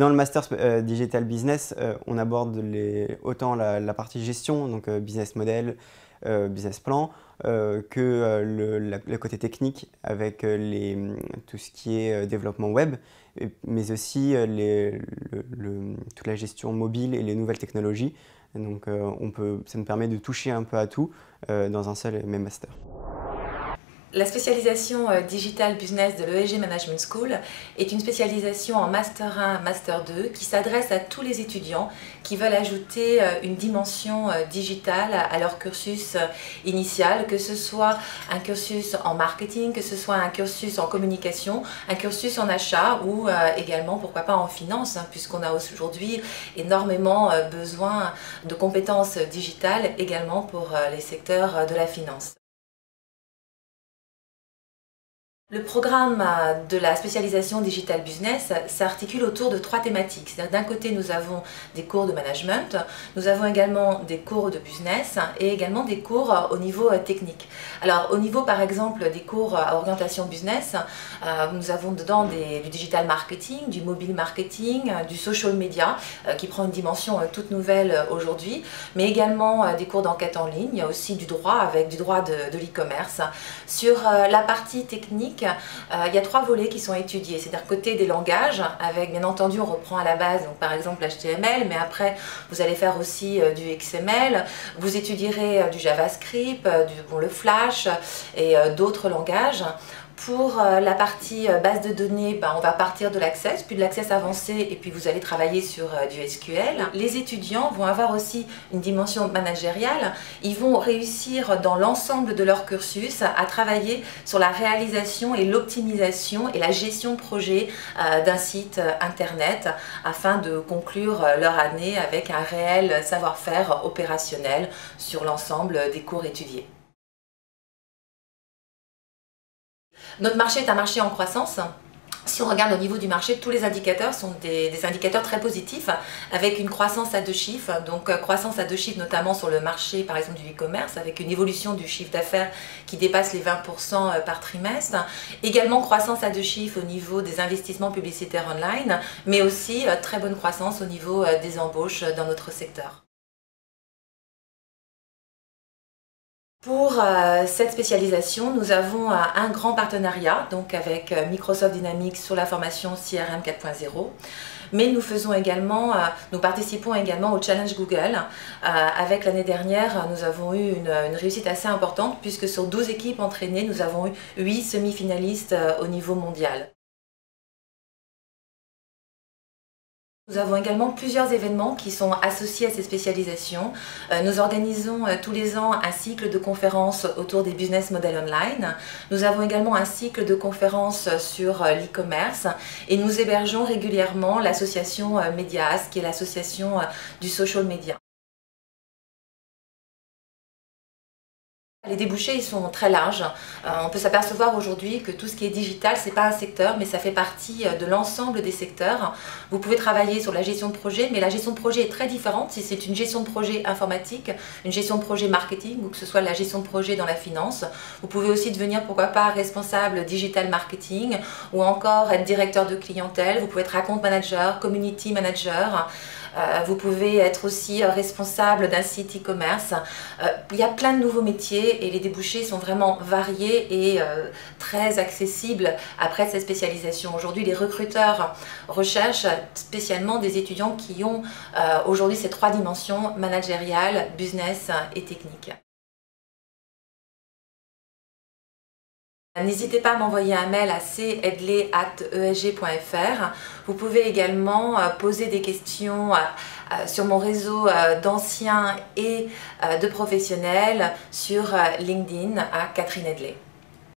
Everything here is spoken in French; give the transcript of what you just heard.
Dans le master Digital Business, on aborde autant la partie gestion, donc business model, business plan, que le côté technique avec tout ce qui est développement web, mais aussi toute la gestion mobile et les nouvelles technologies. Donc ça nous permet de toucher un peu à tout dans un seul et même master. La spécialisation Digital Business de l'ESG Management School est une spécialisation en Master 1, Master 2 qui s'adresse à tous les étudiants qui veulent ajouter une dimension digitale à leur cursus initial, que ce soit un cursus en marketing, que ce soit un cursus en communication, un cursus en achat ou également, pourquoi pas, en finance, hein, puisqu'on a aujourd'hui énormément besoin de compétences digitales également pour les secteurs de la finance. Le programme de la spécialisation Digital Business s'articule autour de 3 thématiques. C'est-à-dire, d'un côté, nous avons des cours de management, nous avons également des cours de business et également des cours au niveau technique. Alors, au niveau, par exemple, des cours à orientation business, nous avons dedans du digital marketing, du mobile marketing, du social media, qui prend une dimension toute nouvelle aujourd'hui, mais également des cours d'enquête en ligne. Il y a aussi du droit, avec du droit de l'e-commerce. Sur la partie technique, il y a 3 volets qui sont étudiés. C'est-à-dire côté des langages, avec bien entendu on reprend à la base, donc par exemple l'HTML, mais après vous allez faire aussi du XML, vous étudierez du JavaScript, le Flash et d'autres langages. Pour la partie base de données, on va partir de l'Access, puis de l'Access avancé, et puis vous allez travailler sur du SQL. Les étudiants vont avoir aussi une dimension managériale. Ils vont réussir dans l'ensemble de leur cursus à travailler sur la réalisation et l'optimisation et la gestion de projet d'un site internet afin de conclure leur année avec un réel savoir-faire opérationnel sur l'ensemble des cours étudiés. Notre marché est un marché en croissance. Si on regarde au niveau du marché, tous les indicateurs sont des indicateurs très positifs, avec une croissance à 2 chiffres, donc croissance à 2 chiffres notamment sur le marché par exemple du e-commerce, avec une évolution du chiffre d'affaires qui dépasse les 20% par trimestre, également croissance à 2 chiffres au niveau des investissements publicitaires online, mais aussi très bonne croissance au niveau des embauches dans notre secteur. Pour cette spécialisation, nous avons un grand partenariat donc avec Microsoft Dynamics sur la formation CRM 4.0. Mais nous participons également au Challenge Google. Avec l'année dernière, nous avons eu une réussite assez importante puisque sur 12 équipes entraînées, nous avons eu 8 semi-finalistes au niveau mondial. Nous avons également plusieurs événements qui sont associés à ces spécialisations. Nous organisons tous les ans un cycle de conférences autour des business models online. Nous avons également un cycle de conférences sur l'e-commerce et nous hébergeons régulièrement l'association Medias, qui est l'association du social media. Les débouchés, ils sont très larges. On peut s'apercevoir aujourd'hui que tout ce qui est digital, ce n'est pas un secteur, mais ça fait partie de l'ensemble des secteurs. Vous pouvez travailler sur la gestion de projet, mais la gestion de projet est très différente si c'est une gestion de projet informatique, une gestion de projet marketing, ou que ce soit la gestion de projet dans la finance. Vous pouvez aussi devenir, pourquoi pas, responsable digital marketing, ou encore être directeur de clientèle. Vous pouvez être account manager, community manager. Vous pouvez être aussi responsable d'un site e-commerce. Il y a plein de nouveaux métiers et les débouchés sont vraiment variés et très accessibles après cette spécialisation. Aujourd'hui, les recruteurs recherchent spécialement des étudiants qui ont aujourd'hui ces 3 dimensions: managériale, business et technique. N'hésitez pas à m'envoyer un mail à c.edley@esg.fr. Vous pouvez également poser des questions sur mon réseau d'anciens et de professionnels sur LinkedIn à Catherine Edley.